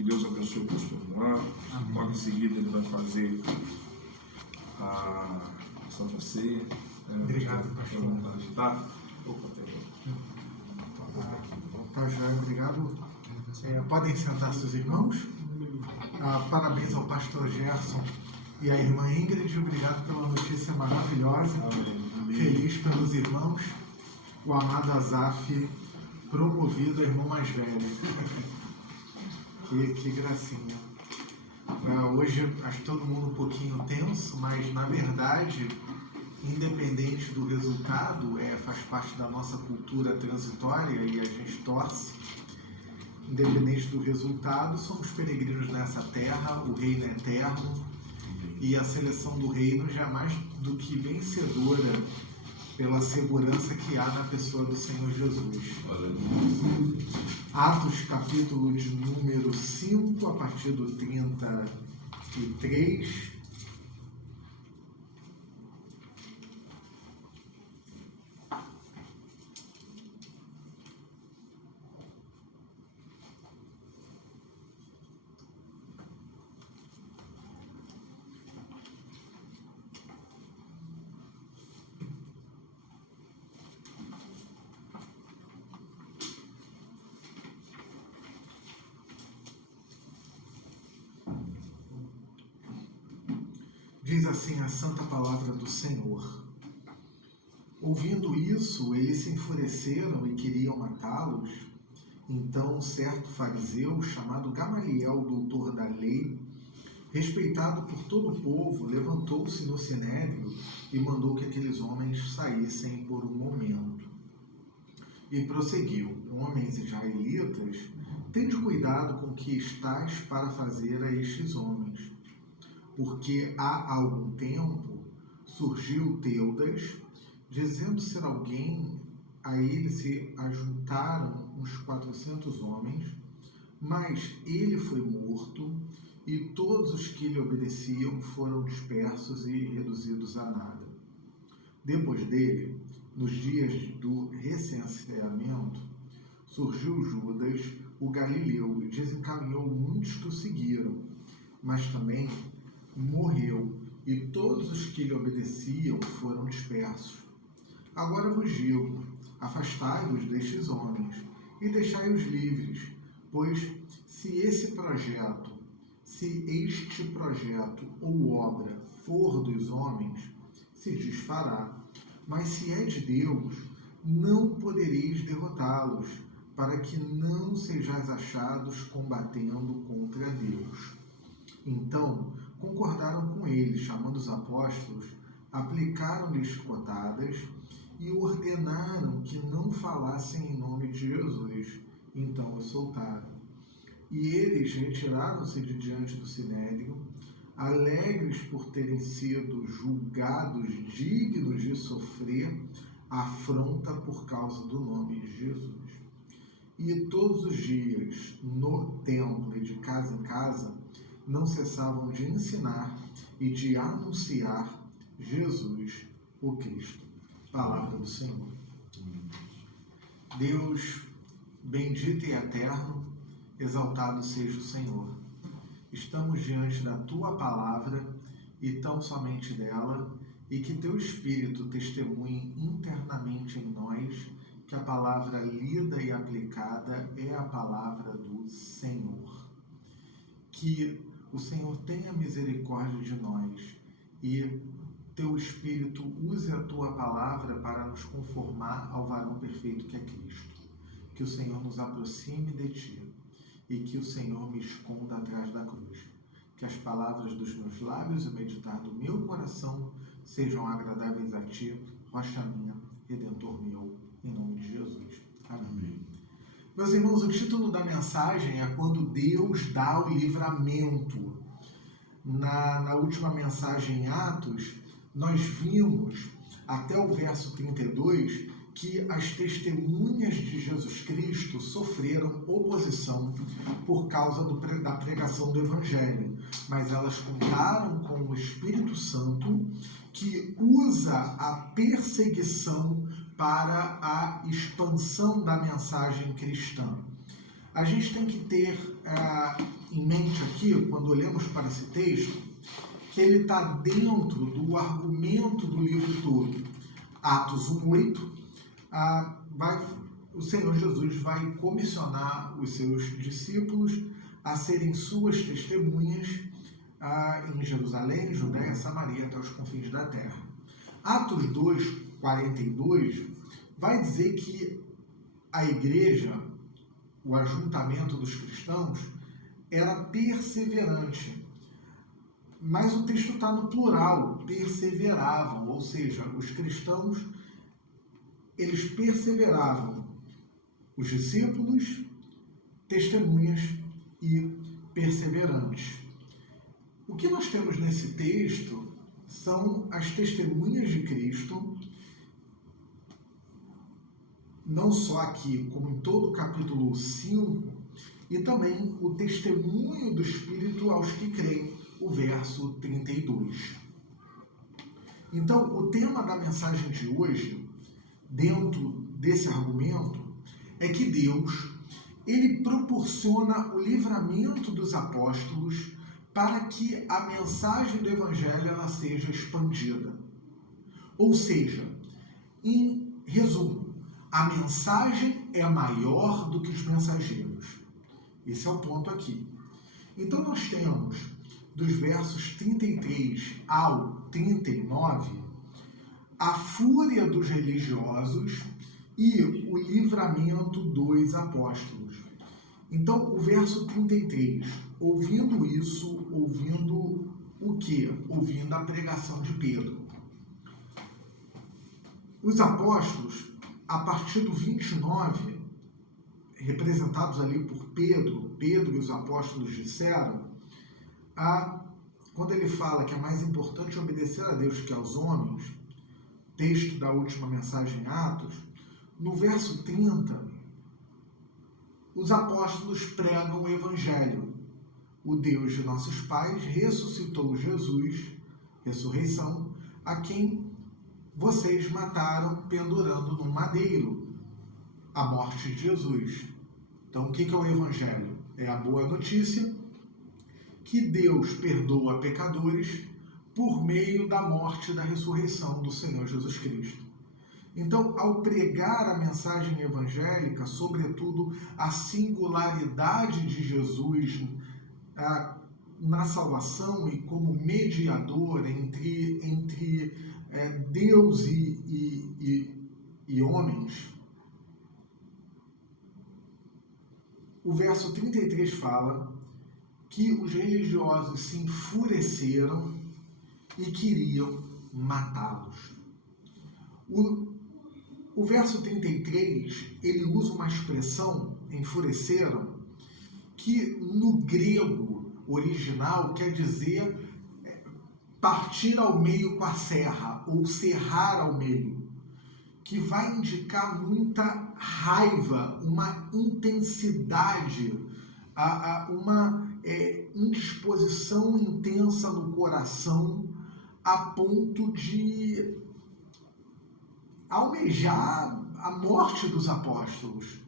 Que Deus abençoe o pastor Juan. Logo em seguida ele vai fazer a Santa Ceia. Obrigado, pastor. Tá? Tá, João, obrigado. Podem sentar seus irmãos. Parabéns ao pastor Gerson e à irmã Ingrid. Obrigado pela notícia maravilhosa. Amém. Feliz pelos irmãos. O amado Azaf promovido a irmã mais velha. Que gracinha. Hoje acho que todo mundo um pouquinho tenso, mas na verdade, independente do resultado, faz parte da nossa cultura transitória e a gente torce. Independente do resultado, somos peregrinos nessa terra, o reino é eterno e a seleção do reino já é mais do que vencedora pela segurança que há na pessoa do Senhor Jesus. Atos, capítulo de número 5, a partir do 33. Diz assim a santa palavra do Senhor. Ouvindo isso, eles se enfureceram e queriam matá-los. Então, certo fariseu, chamado Gamaliel, doutor da lei, respeitado por todo o povo, levantou-se no sinédrio e mandou que aqueles homens saíssem por um momento. E prosseguiu: homens israelitas, tende cuidado com o que estáis para fazer a estes homens. Porque há algum tempo surgiu Teudas, dizendo ser alguém, a ele se ajuntaram uns 400 homens, mas ele foi morto e todos os que lhe obedeciam foram dispersos e reduzidos a nada. Depois dele, nos dias do recenseamento, surgiu Judas, o galileu, e desencaminhou muitos que o seguiram, mas também morreu, e todos os que lhe obedeciam foram dispersos. Agora vos digo, afastai-vos destes homens, e deixai-os livres, pois se este projeto ou obra for dos homens, se desfará, mas se é de Deus, não podereis derrotá-los, para que não sejais achados combatendo contra Deus. Então, concordaram com ele, chamando os apóstolos, aplicaram-lhes chicotadas e ordenaram que não falassem em nome de Jesus. Então os soltaram. E eles retiraram-se de diante do sinédrio, alegres por terem sido julgados dignos de sofrer afronta por causa do nome de Jesus. E todos os dias, no templo e de casa em casa, não cessavam de ensinar e de anunciar Jesus, o Cristo. Palavra do Senhor. Deus, bendito e eterno, exaltado seja o Senhor. Estamos diante da Tua palavra e tão somente dela, e que Teu Espírito testemunhe internamente em nós que a palavra lida e aplicada é a palavra do Senhor. Que o Senhor tenha misericórdia de nós e Teu Espírito use a Tua palavra para nos conformar ao varão perfeito que é Cristo. Que o Senhor nos aproxime de Ti e que o Senhor me esconda atrás da cruz. Que as palavras dos meus lábios e o meditar do meu coração sejam agradáveis a Ti, rocha minha, Redentor meu, em nome de Jesus. Amém. Meus irmãos, o título da mensagem é Quando Deus dá o livramento. Na última mensagem em Atos, nós vimos até o verso 32 que as testemunhas de Jesus Cristo sofreram oposição por causa da pregação do Evangelho, mas elas contaram com o Espírito Santo que usa a perseguição para a expansão da mensagem cristã. A gente tem que ter em mente aqui, quando olhamos para esse texto, que ele está dentro do argumento do livro todo. Atos 1:8, o Senhor Jesus vai comissionar os seus discípulos a serem suas testemunhas em Jerusalém, Judéia, Samaria, até os confins da terra. Atos 2:42 vai dizer que a igreja, o ajuntamento dos cristãos, era perseverante. Mas o texto está no plural, perseveravam, ou seja, os cristãos, eles perseveravam, os discípulos, testemunhas e perseverantes. O que nós temos nesse texto são as testemunhas de Cristo, não só aqui, como em todo o capítulo 5, e também o testemunho do Espírito aos que creem, o verso 32. Então, o tema da mensagem de hoje, dentro desse argumento, é que Deus, ele proporciona o livramento dos apóstolos para que a mensagem do Evangelho ela seja expandida. Ou seja, em resumo, a mensagem é maior do que os mensageiros. Esse é o ponto aqui. Então nós temos, dos versos 33 ao 39, a fúria dos religiosos e o livramento dos apóstolos. Então, o verso 33, ouvindo isso, ouvindo o quê? Ouvindo a pregação de Pedro. Os apóstolos, a partir do 29, representados ali por Pedro e os apóstolos disseram, quando ele fala que é mais importante obedecer a Deus que aos homens, texto da última mensagem em Atos, no verso 30, os apóstolos pregam o Evangelho. O Deus de nossos pais ressuscitou Jesus, ressurreição, a quem vocês mataram pendurando num madeiro, a morte de Jesus. Então, o que é o Evangelho? É a boa notícia que Deus perdoa pecadores por meio da morte e da ressurreição do Senhor Jesus Cristo. Então, ao pregar a mensagem evangélica, sobretudo a singularidade de Jesus na salvação e como mediador entre Deus e homens, o verso 33 fala que os religiosos se enfureceram e queriam matá-los. O verso 33, ele usa uma expressão, enfureceram, que no grego original quer dizer partir ao meio com a serra, ou serrar ao meio, que vai indicar muita raiva, uma intensidade, uma indisposição intensa no coração, a ponto de almejar a morte dos apóstolos.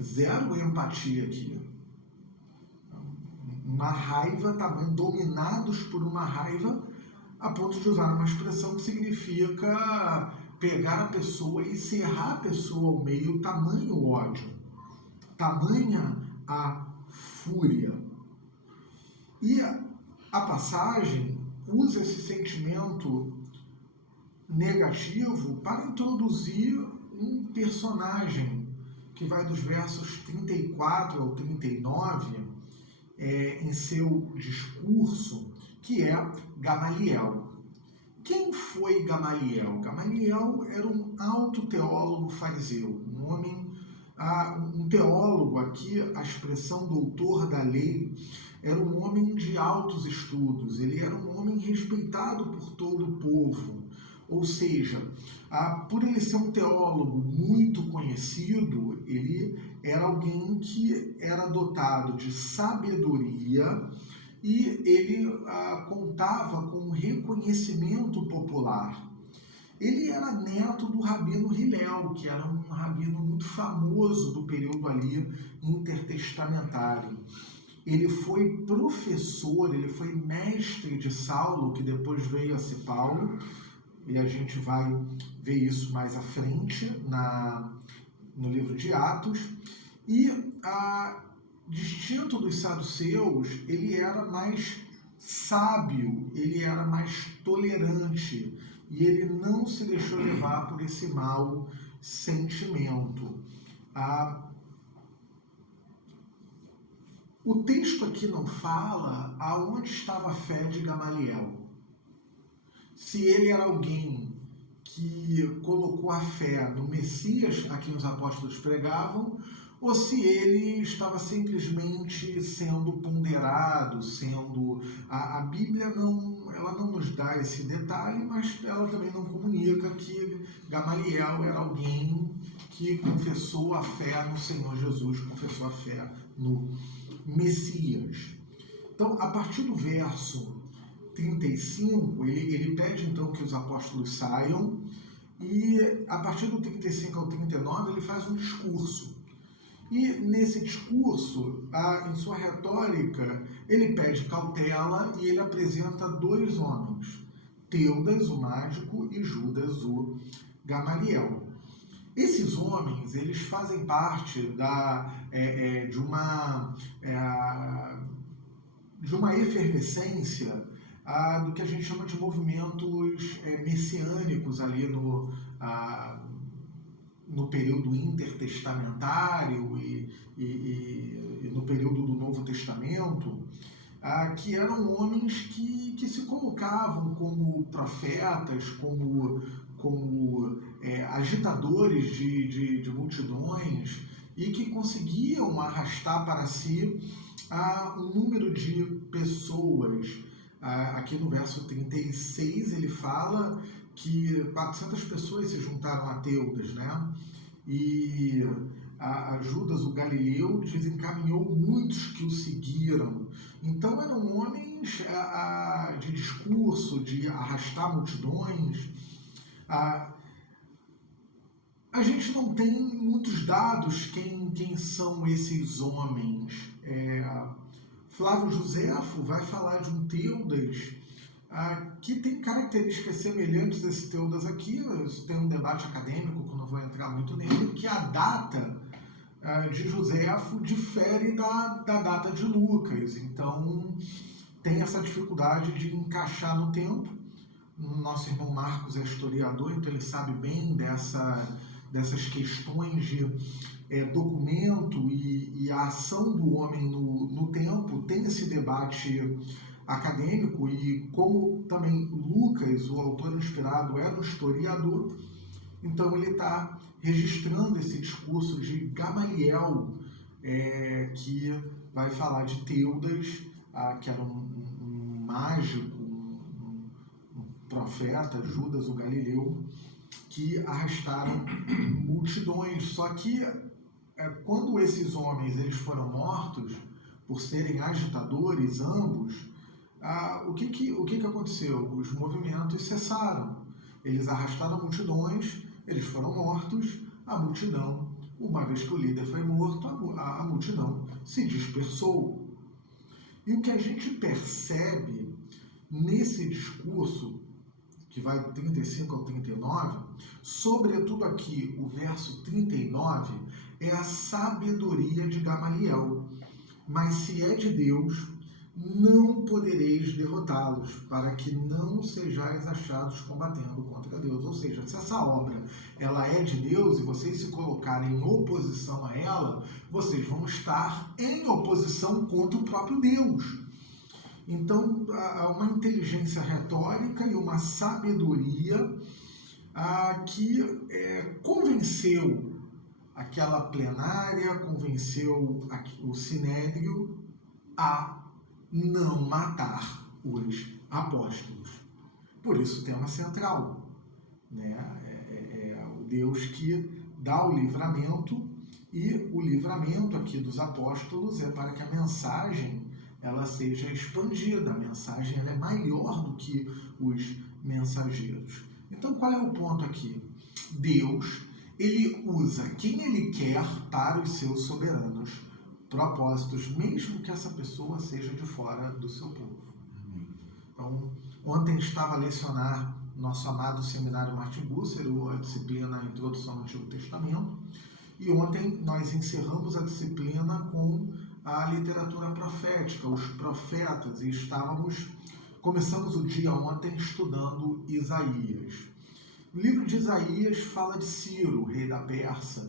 Zero empatia aqui. Uma raiva, dominados por uma raiva, a ponto de usar uma expressão que significa pegar a pessoa e serrar a pessoa ao meio, tamanho ódio, tamanha a fúria. E a passagem usa esse sentimento negativo para introduzir um personagem que vai dos versos 34 ao 39 em seu discurso, que é Gamaliel. Quem foi Gamaliel? Gamaliel era um alto teólogo fariseu, um homem, um teólogo aqui, a expressão doutor da lei, era um homem de altos estudos, ele era um homem respeitado por todo o povo. Ou seja, por ele ser um teólogo muito conhecido, ele era alguém que era dotado de sabedoria e ele contava com um reconhecimento popular. Ele era neto do Rabino Hillel, que era um rabino muito famoso do período ali intertestamentário. ele foi professor, ele foi mestre de Saulo, que depois veio a ser Paulo, e a gente vai ver isso mais à frente no livro de Atos. E, distinto dos saduceus, ele era mais sábio, ele era mais tolerante, e ele não se deixou levar por esse mau sentimento. O texto aqui não fala aonde estava a fé de Gamaliel. Se ele era alguém que colocou a fé no Messias a quem os apóstolos pregavam, ou se ele estava simplesmente sendo ponderado, A Bíblia ela não nos dá esse detalhe, mas ela também não comunica que Gamaliel era alguém que confessou a fé no Senhor Jesus, confessou a fé no Messias. Então, a partir do verso 35, ele pede então que os apóstolos saiam, e a partir do 35 ao 39 ele faz um discurso. E nesse discurso, em sua retórica, ele pede cautela e ele apresenta dois homens, Teudas, o mágico, e Judas, o Gamaliel. Esses homens, eles fazem parte de uma efervescência do que a gente chama de movimentos messiânicos ali no período intertestamentário e no período do Novo Testamento, que eram homens que se colocavam como profetas, como agitadores de multidões, e que conseguiam arrastar para si um número de pessoas. Aqui no verso 36 ele fala que 400 pessoas se juntaram a Teudas, né? E a Judas, o Galileu, desencaminhou muitos que o seguiram. Então eram homens de discurso, de arrastar multidões. A gente não tem muitos dados quem são esses homens. Flávio Joséfo vai falar de um Teudas que tem características semelhantes a esse Teudas aqui. Tem um debate acadêmico, que eu não vou entrar muito nele, que a data de Joséfo difere da data de Lucas. Então, tem essa dificuldade de encaixar no tempo. Nosso irmão Marcos é historiador, então ele sabe bem dessas questões de documento e a ação do homem no tempo. Tem esse debate acadêmico, e como também Lucas, o autor inspirado, era um historiador, então ele está registrando esse discurso de Gamaliel, que vai falar de Teudas, que era um mágico, um profeta, Judas, o Galileu, que arrastaram multidões. Só que quando esses homens eles foram mortos por serem agitadores, ambos, o que aconteceu? Os movimentos cessaram. Eles arrastaram multidões, eles foram mortos, a multidão, uma vez que o líder foi morto, a multidão se dispersou. E o que a gente percebe nesse discurso, que vai do 35 ao 39, sobretudo aqui o verso 39, é a sabedoria de Gamaliel. Mas se é de Deus, não podereis derrotá-los, para que não sejais achados combatendo contra Deus. Ou seja, se essa obra ela é de Deus e vocês se colocarem em oposição a ela, vocês vão estar em oposição contra o próprio Deus. Então, há uma inteligência retórica e uma sabedoria que convenceu aquela plenária, convenceu o sinédrio a não matar os apóstolos. Por isso, tema central, né? O Deus que dá o livramento, e o livramento aqui dos apóstolos é para que a mensagem ela seja expandida. A mensagem ela é maior do que os mensageiros. Então, qual é o ponto aqui? Deus, ele usa quem ele quer para os seus soberanos propósitos, mesmo que essa pessoa seja de fora do seu povo. Então, ontem estava a lecionar nosso amado seminário Martin Bucer, a disciplina Introdução ao Antigo Testamento, e ontem nós encerramos a disciplina com a literatura profética, os profetas, e começamos o dia ontem estudando Isaías. O livro de Isaías fala de Ciro, rei da Pérsia.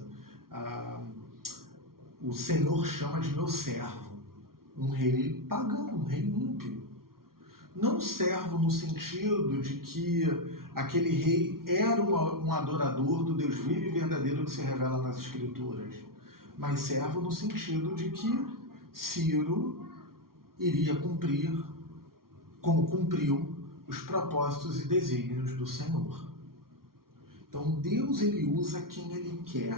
O Senhor chama de meu servo, um rei pagão, um rei ímpio. Não servo no sentido de que aquele rei era um adorador do Deus vivo e verdadeiro que se revela nas Escrituras, mas servo no sentido de que Ciro iria cumprir, como cumpriu, os propósitos e desígnios do Senhor. Então Deus ele usa quem ele quer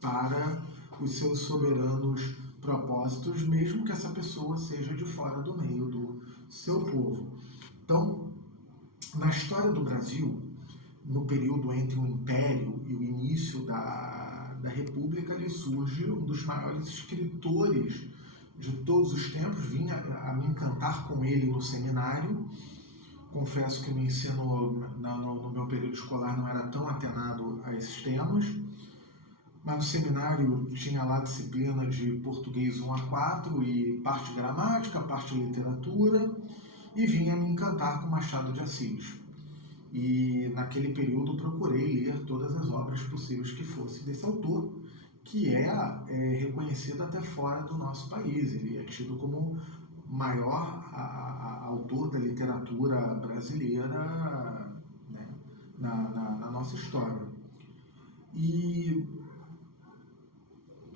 para os seus soberanos propósitos, mesmo que essa pessoa seja de fora do meio do seu povo. Então, na história do Brasil, no período entre o Império e o início da República, ali surge um dos maiores escritores de todos os tempos. Vim a me encantar com ele no seminário. Confesso que o meu ensino no meu período escolar não era tão atenado a esses temas, mas no seminário tinha lá disciplina de português 1 a 4 e parte gramática, parte literatura, e vinha me encantar com Machado de Assis. E naquele período procurei ler todas as obras possíveis que fosse desse autor, que é reconhecido até fora do nosso país. Ele é tido como maior autor da literatura brasileira, né, na nossa história. E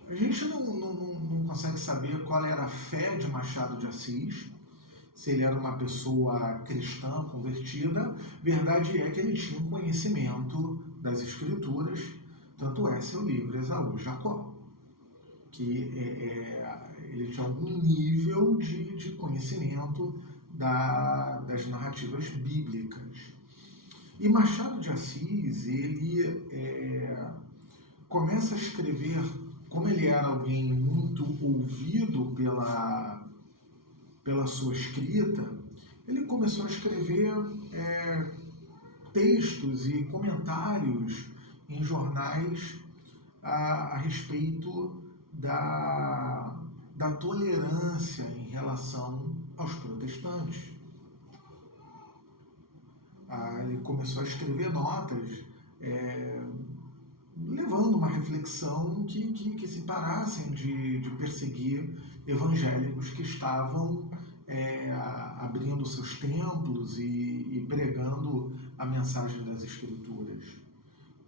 a gente não consegue saber qual era a fé de Machado de Assis, se ele era uma pessoa cristã, convertida. Verdade é que ele tinha um conhecimento das Escrituras, tanto é seu livro Esaú e Jacó, que ele tinha algum nível de conhecimento das narrativas bíblicas. E Machado de Assis, ele começa a escrever, como ele era alguém muito ouvido pela sua escrita, ele começou a escrever textos e comentários em jornais a respeito da tolerância em relação aos protestantes. Ele começou a escrever notas levando uma reflexão que se parassem de perseguir evangélicos que estavam abrindo seus templos e pregando a mensagem das Escrituras.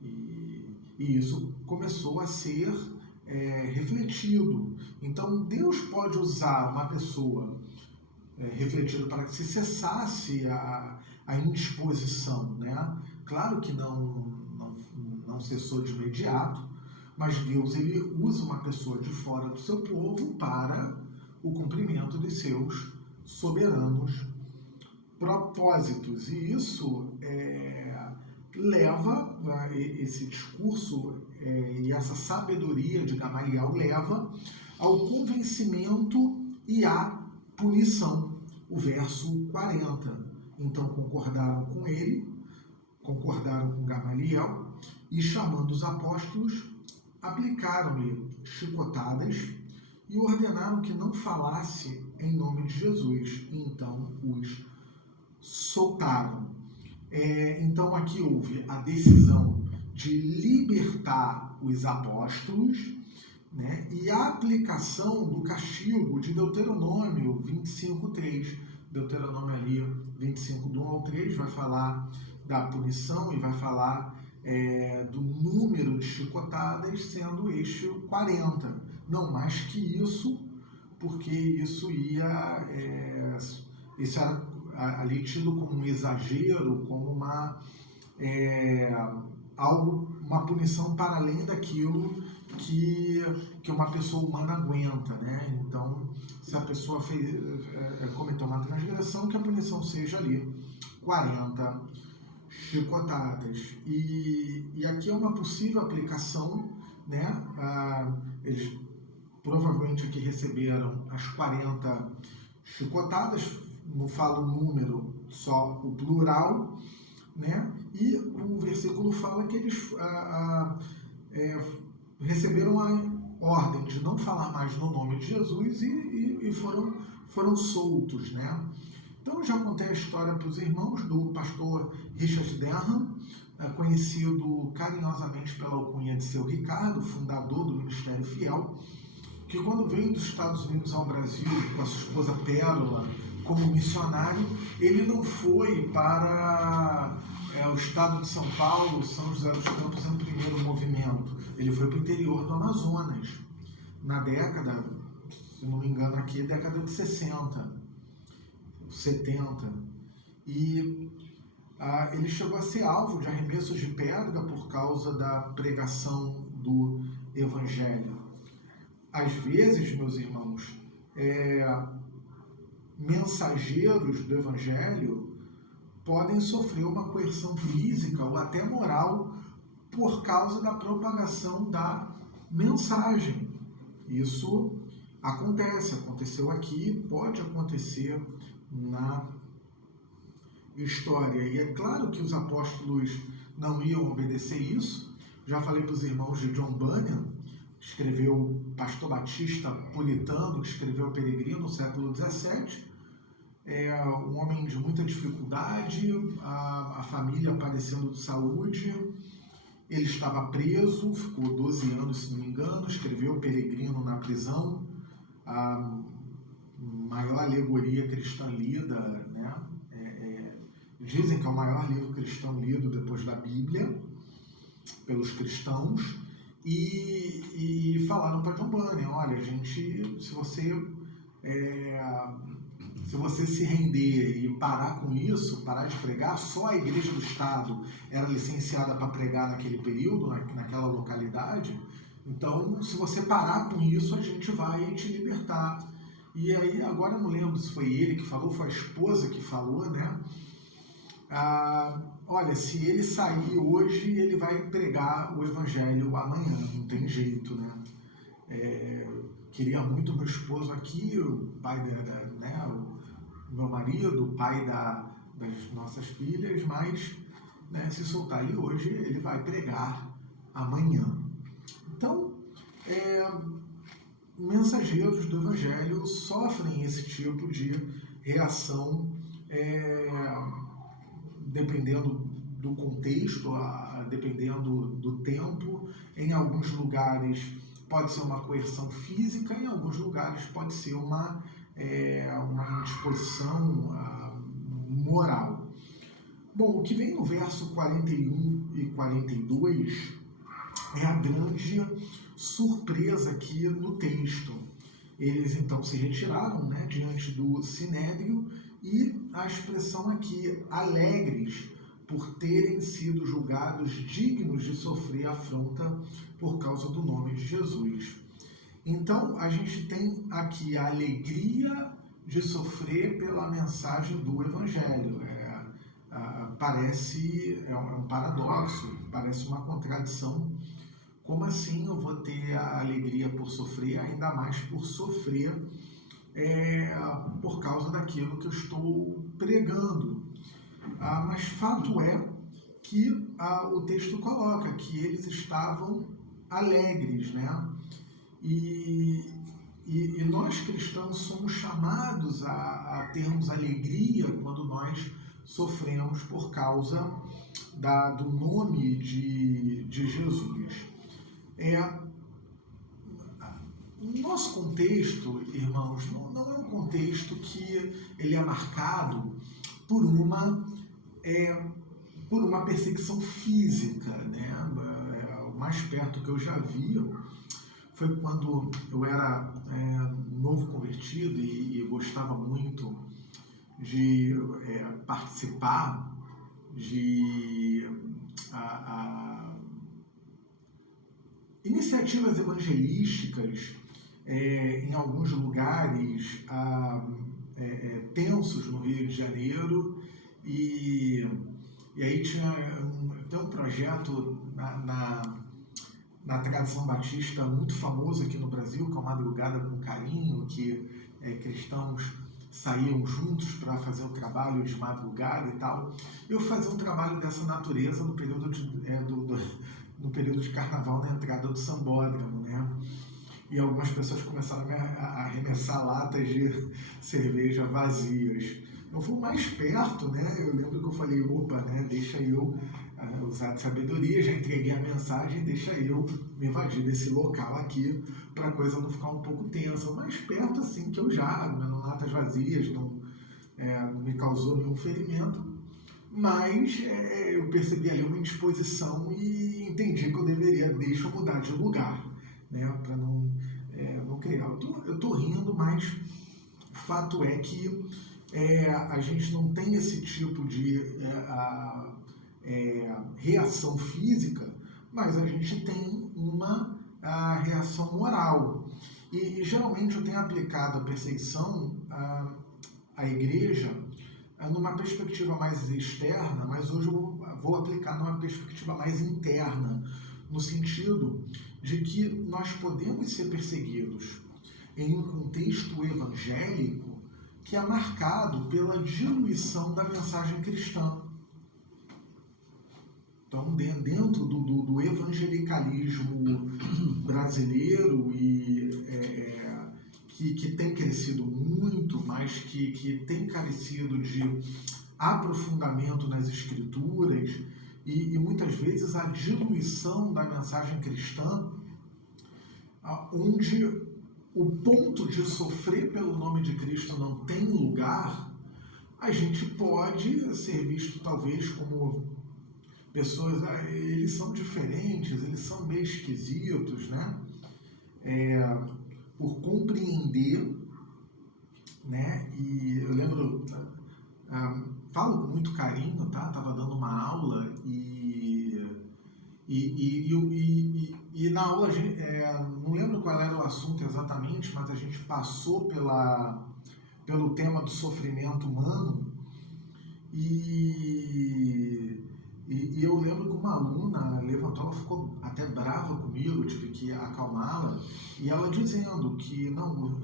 E isso começou a ser refletido. Então, Deus pode usar uma pessoa refletida para que se cessasse a indisposição, né? Claro que não cessou de imediato, mas Deus ele usa uma pessoa de fora do seu povo para o cumprimento de seus soberanos propósitos. E isso leva, esse discurso e essa sabedoria de Gamaliel leva ao convencimento e à punição. O verso 40. Então concordaram com ele, concordaram com Gamaliel, e chamando os apóstolos, aplicaram-lhe chicotadas e ordenaram que não falasse em nome de Jesus. E então os soltaram. Então aqui houve a decisão de libertar os apóstolos, né, e a aplicação do castigo de Deuteronômio 25:3. Deuteronômio ali 25, do 1 ao 3, vai falar da punição e vai falar do número de chicotadas, sendo este 40. Não mais que isso, porque isso isso era ali tido como um exagero, como uma punição para além daquilo que uma pessoa humana aguenta, né? Então, se a pessoa cometeu uma transgressão, que a punição seja ali 40 chicotadas. E aqui é uma possível aplicação, né? Eles provavelmente aqui receberam as 40 chicotadas, não falo o número, só o plural, né? E o versículo fala que eles receberam a ordem de não falar mais no nome de Jesus e foram soltos, né? Então, eu já contei a história para os irmãos do pastor Richard Denham, conhecido carinhosamente pela alcunha de seu Ricardo, fundador do Ministério Fiel, que quando veio dos Estados Unidos ao Brasil com a sua esposa Pérola como missionário, ele não foi para o estado de São Paulo, São José dos Campos, em primeiro movimento. Ele foi para o interior do Amazonas, na década, se não me engano aqui, década de 60, 70. E ele chegou a ser alvo de arremessos de pedra por causa da pregação do Evangelho. Às vezes, meus irmãos, mensageiros do Evangelho podem sofrer uma coerção física ou até moral por causa da propagação da mensagem. Isso aconteceu aqui, pode acontecer na história. E é claro que os apóstolos não iam obedecer isso. Já falei para os irmãos de John Bunyan, que escreveu Pastor Batista Puritano, que escreveu Peregrino no século XVII. Um homem de muita dificuldade, a família padecendo de saúde. Ele estava preso, ficou 12 anos, se não me engano, escreveu Peregrino na prisão, a maior alegoria cristã lida, né? Dizem que é o maior livro cristão lido depois da Bíblia, pelos cristãos, e falaram para John Bunyan: olha, gente, se você se render e parar com isso, parar de pregar, só a Igreja do Estado era licenciada para pregar naquele período, naquela localidade, então, se você parar com isso, a gente vai te libertar. E aí, agora eu não lembro se foi ele que falou, foi a esposa que falou, né? Olha, se ele sair hoje, ele vai pregar o Evangelho amanhã, não tem jeito, né? Queria muito meu esposo aqui, o pai né, o meu marido, o pai das nossas filhas, mas, né, se soltar ele hoje, ele vai pregar amanhã. Então, mensageiros do Evangelho sofrem esse tipo de reação, dependendo do contexto, dependendo do tempo. Em alguns lugares pode ser uma coerção física, em alguns lugares pode ser uma indisposição moral. Bom, o que vem no verso 41 e 42 é a grande surpresa aqui no texto. Eles então se retiraram, né, diante do Sinédrio, e a expressão aqui, alegres por terem sido julgados dignos de sofrer afronta por causa do nome de Jesus. Então, a gente tem aqui a alegria de sofrer pela mensagem do Evangelho. Parece um paradoxo, parece uma contradição. Como assim eu vou ter a alegria por sofrer, ainda mais por sofrer por causa daquilo que eu estou pregando? Mas fato é que o texto coloca que eles estavam alegres, né? E nós cristãos somos chamados a termos alegria quando nós sofremos por causa do nome de Jesus. O nosso contexto, irmãos, não é um contexto que ele é marcado por uma perseguição física, né? O mais perto que eu já vi foi quando eu era novo convertido e gostava muito de participar de iniciativas evangelísticas em alguns lugares tensos no Rio de Janeiro, e aí tem um projeto na tradição batista muito famoso aqui no Brasil, que é a Madrugada com Carinho, que cristãos saíam juntos para fazer o trabalho de madrugada e tal. Eu fazia um trabalho dessa natureza no período no período de carnaval, na entrada do sambódromo, né? E algumas pessoas começaram a arremessar latas de cerveja vazias. Eu fui mais perto, né? Eu lembro que eu falei, opa, né? Deixa eu usar de sabedoria, já entreguei a mensagem, deixa eu me invadir desse local aqui para a coisa não ficar um pouco tensa. Mais perto, assim, que eu já, latas vazias, não me causou nenhum ferimento, mas eu percebi ali uma indisposição e entendi que eu deveria, deixa eu mudar de lugar, né? Para não criar. Eu tô rindo, mas o fato é que a gente não tem esse tipo de reação física, mas a gente tem uma reação moral. E geralmente eu tenho aplicado a perseguição à igreja numa perspectiva mais externa, mas hoje eu vou aplicar numa perspectiva mais interna, no sentido de que nós podemos ser perseguidos em um contexto evangélico que é marcado pela diluição da mensagem cristã. Então, dentro do evangelicalismo brasileiro que tem crescido muito, mas que tem carecido de aprofundamento nas escrituras e muitas vezes a diluição da mensagem cristã, onde o ponto de sofrer pelo nome de Cristo não tem lugar, a gente pode ser visto talvez como pessoas, eles são diferentes, eles são meio esquisitos, né? Por compreender, né? E eu lembro, falo com muito carinho, tá? Tava dando uma aula e na aula, não lembro qual era o assunto exatamente, mas a gente passou pelo tema do sofrimento humano e eu lembro que uma aluna levantou, ela ficou até brava comigo, eu tive que acalmá-la, e ela dizendo que não,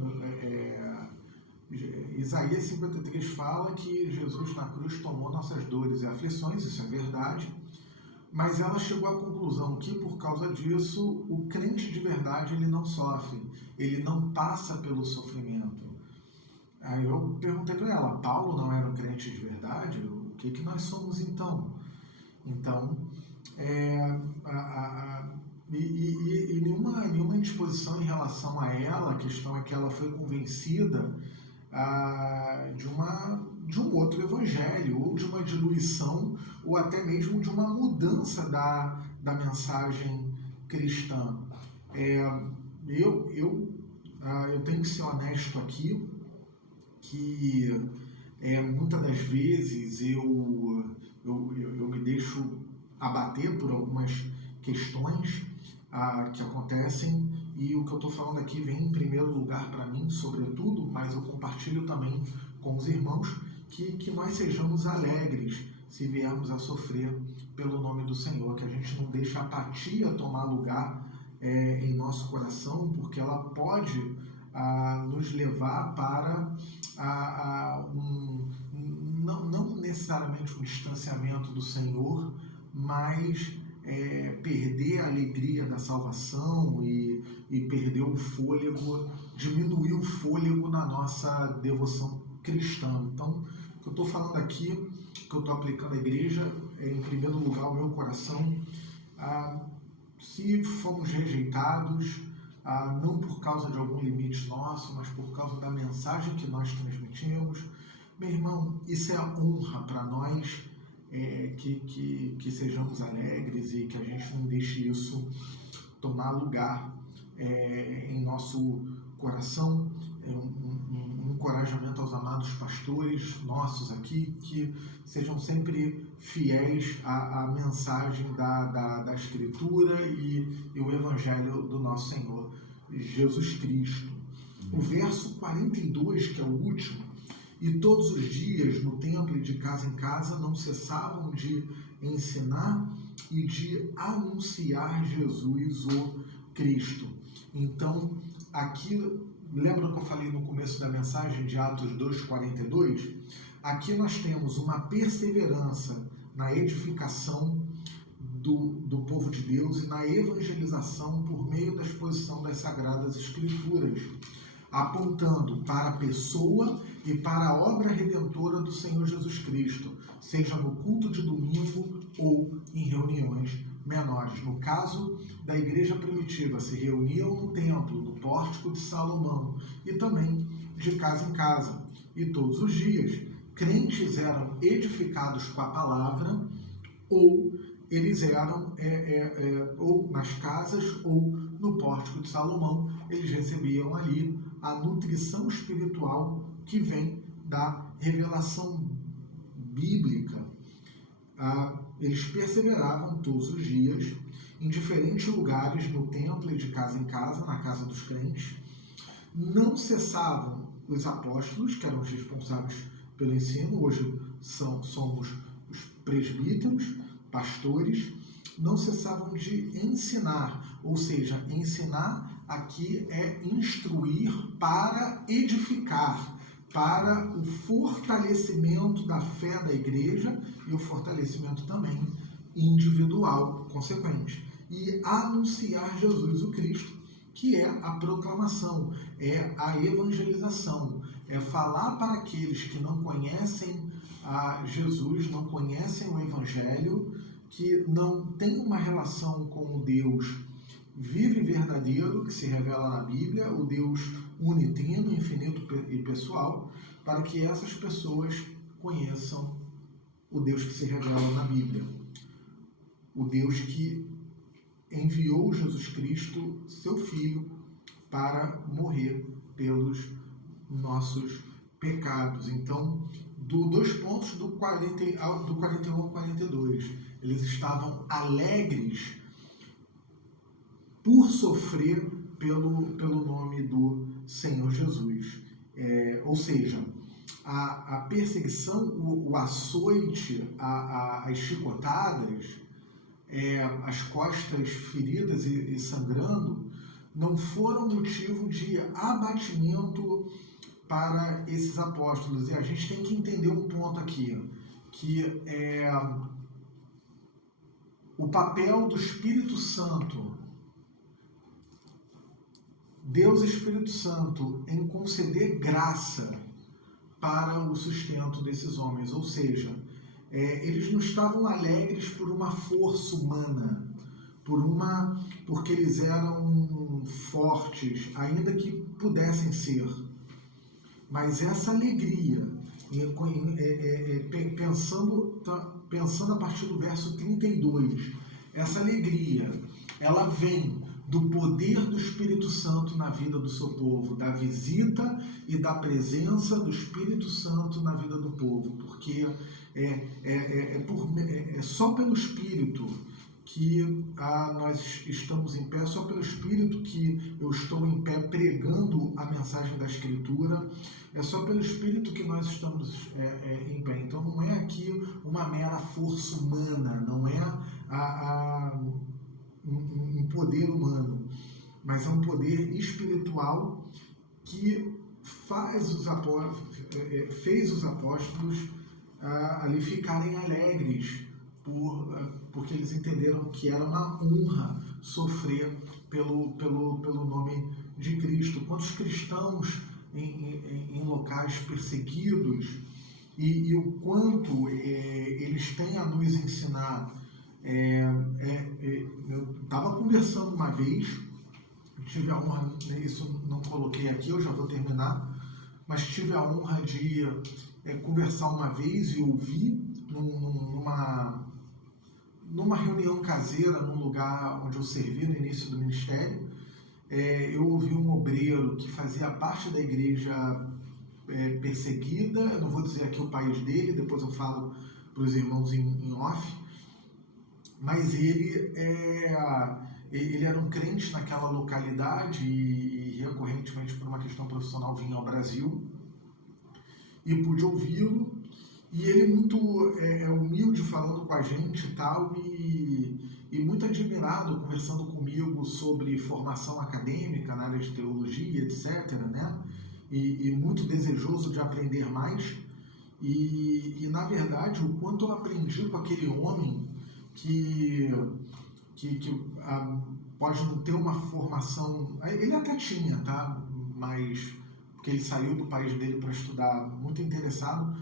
Isaías 53 fala que Jesus na cruz tomou nossas dores e aflições, isso é verdade, mas ela chegou à conclusão que por causa disso o crente de verdade ele não sofre, ele não passa pelo sofrimento. Aí eu perguntei para ela, Paulo não era um crente de verdade? O que nós somos então? Então, nenhuma indisposição em relação a ela, a questão é que ela foi convencida de um outro evangelho, ou de uma diluição, ou até mesmo de uma mudança da mensagem cristã. Eu tenho que ser honesto aqui, que muitas das vezes eu me deixo abater por algumas questões que acontecem, e o que eu estou falando aqui vem em primeiro lugar para mim, sobretudo, mas eu compartilho também com os irmãos que nós sejamos alegres se viermos a sofrer pelo nome do Senhor, que a gente não deixe a apatia tomar lugar em nosso coração, porque ela pode nos levar para não necessariamente um distanciamento do Senhor, mas perder a alegria da salvação e perder o fôlego, diminuir o fôlego na nossa devoção cristã. Então, o que eu estou falando aqui, que eu estou aplicando à igreja, em primeiro lugar, o meu coração, se fomos rejeitados, não por causa de algum limite nosso, mas por causa da mensagem que nós transmitimos, meu irmão, isso é a honra para nós, que sejamos alegres e que a gente não deixe isso tomar lugar em nosso coração. Um encorajamento aos amados pastores nossos aqui, que sejam sempre fiéis à mensagem da Escritura e o Evangelho do nosso Senhor Jesus Cristo. O verso 42, que é o último: e todos os dias no templo e de casa em casa não cessavam de ensinar e de anunciar Jesus, o Cristo. Então, aqui, lembra que eu falei no começo da mensagem de Atos 2:42? Aqui nós temos uma perseverança na edificação do povo de Deus e na evangelização por meio da exposição das Sagradas Escrituras, apontando para a pessoa e para a obra redentora do Senhor Jesus Cristo, seja no culto de domingo ou em reuniões menores. No caso da igreja primitiva, se reuniam no templo, no pórtico de Salomão e também de casa em casa. E todos os dias, crentes eram edificados com a palavra, ou eles eram, ou nas casas ou no pórtico de Salomão, eles recebiam ali a nutrição espiritual que vem da revelação bíblica. Eles perseveravam todos os dias em diferentes lugares, no templo e de casa em casa, na casa dos crentes. Não cessavam os apóstolos, que eram os responsáveis pelo ensino, hoje somos os presbíteros, pastores, não cessavam de ensinar, ou seja, ensinar aqui é instruir para edificar, para o fortalecimento da fé da igreja e o fortalecimento também individual consequente. E anunciar Jesus o Cristo, que é a proclamação, é a evangelização, é falar para aqueles que não conhecem a Jesus, não conhecem o Evangelho, que não têm uma relação com o Deus vivo e verdadeiro, que se revela na Bíblia, o Deus unitino, infinito e pessoal, para que essas pessoas conheçam o Deus que se revela na Bíblia. O Deus que enviou Jesus Cristo, seu Filho, para morrer pelos nossos pecados. Então, dois pontos do 41 ao 42. Eles estavam alegres por sofrer pelo nome do Senhor Jesus. Ou seja, a perseguição, o açoite, as chicotadas, as costas feridas e sangrando, não foram motivo de abatimento para esses apóstolos. E a gente tem que entender um ponto aqui, que o papel do Espírito Santo, Deus Espírito Santo, em conceder graça para o sustento desses homens. Ou seja, eles não estavam alegres por uma força humana, porque eles eram fortes, ainda que pudessem ser. Mas essa alegria, pensando a partir do verso 32, essa alegria, ela vem do poder do Espírito Santo na vida do seu povo, da visita e da presença do Espírito Santo na vida do povo, porque é só pelo Espírito que nós estamos em pé, só pelo Espírito que eu estou em pé pregando a mensagem da Escritura, é só pelo Espírito que nós estamos em pé. Então não é aqui uma mera força humana, não é um poder humano, mas é um poder espiritual que fez os apóstolos ali ficarem alegres, porque eles entenderam que era uma honra sofrer pelo nome de Cristo. Quantos cristãos em locais perseguidos e o quanto eles têm a nos ensinar. Eu estava conversando uma vez, tive a honra, isso não coloquei aqui, eu já vou terminar, mas tive a honra de conversar uma vez e ouvir numa reunião caseira, num lugar onde eu servi no início do ministério. Eu ouvi um obreiro que fazia parte da igreja perseguida, eu não vou dizer aqui o país dele, depois eu falo para os irmãos em off, mas ele era um crente naquela localidade e recorrentemente, por uma questão profissional, vinha ao Brasil, e pude ouvi-lo, E ele muito humilde falando com a gente e tal, e muito admirado conversando comigo sobre formação acadêmica na área de teologia, etc., né? E muito desejoso de aprender mais. E na verdade, o quanto eu aprendi com aquele homem que pode não ter uma formação... Ele até tinha, tá? Mas... porque ele saiu do país dele para estudar, muito interessado,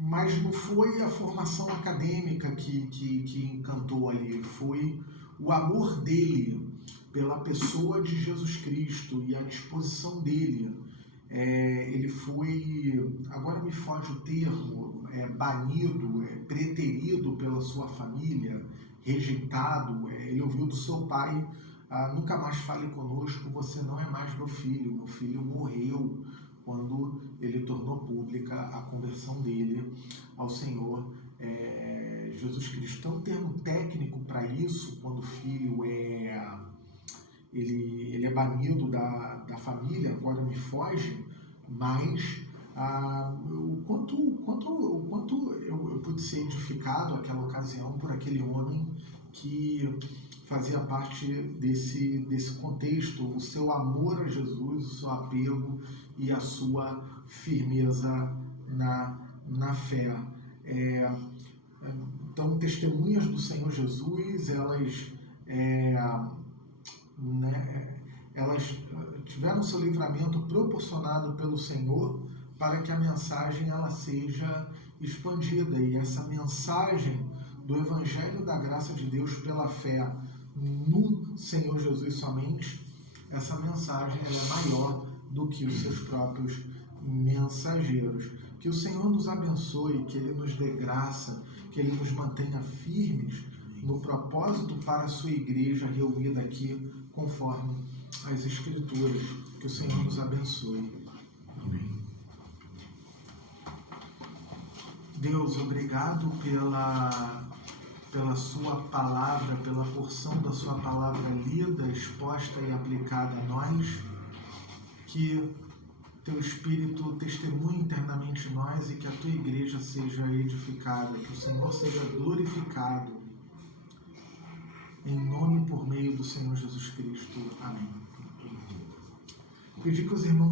mas não foi a formação acadêmica que encantou ali, foi o amor dele pela pessoa de Jesus Cristo e a disposição dele. Ele foi, agora me foge o termo, banido, preterido pela sua família, rejeitado. Ele ouviu do seu pai: nunca mais fale conosco, você não é mais meu filho morreu, quando ele tornou pública a conversão dele ao Senhor Jesus Cristo. Então, um termo técnico para isso, quando o filho ele é banido da família, agora me foge, mas o quanto eu pude ser edificado naquela ocasião por aquele homem que fazia parte desse contexto, o seu amor a Jesus, o seu apego e a sua firmeza na fé. Então, testemunhas do Senhor Jesus, elas tiveram seu livramento proporcionado pelo Senhor para que a mensagem ela seja expandida, e essa mensagem do Evangelho da graça de Deus pela fé no Senhor Jesus somente, essa mensagem ela é maior do que os seus próprios mensageiros. Que o Senhor nos abençoe, que Ele nos dê graça, que Ele nos mantenha firmes no propósito para a sua igreja reunida aqui, conforme as Escrituras. Que o Senhor nos abençoe. Amém. Deus, obrigado pela sua palavra, pela porção da sua palavra lida, exposta e aplicada a nós. Que teu Espírito testemunhe internamente em nós e que a tua igreja seja edificada, que o Senhor seja glorificado, em nome e por meio do Senhor Jesus Cristo. Amém. Pedir que os irmãos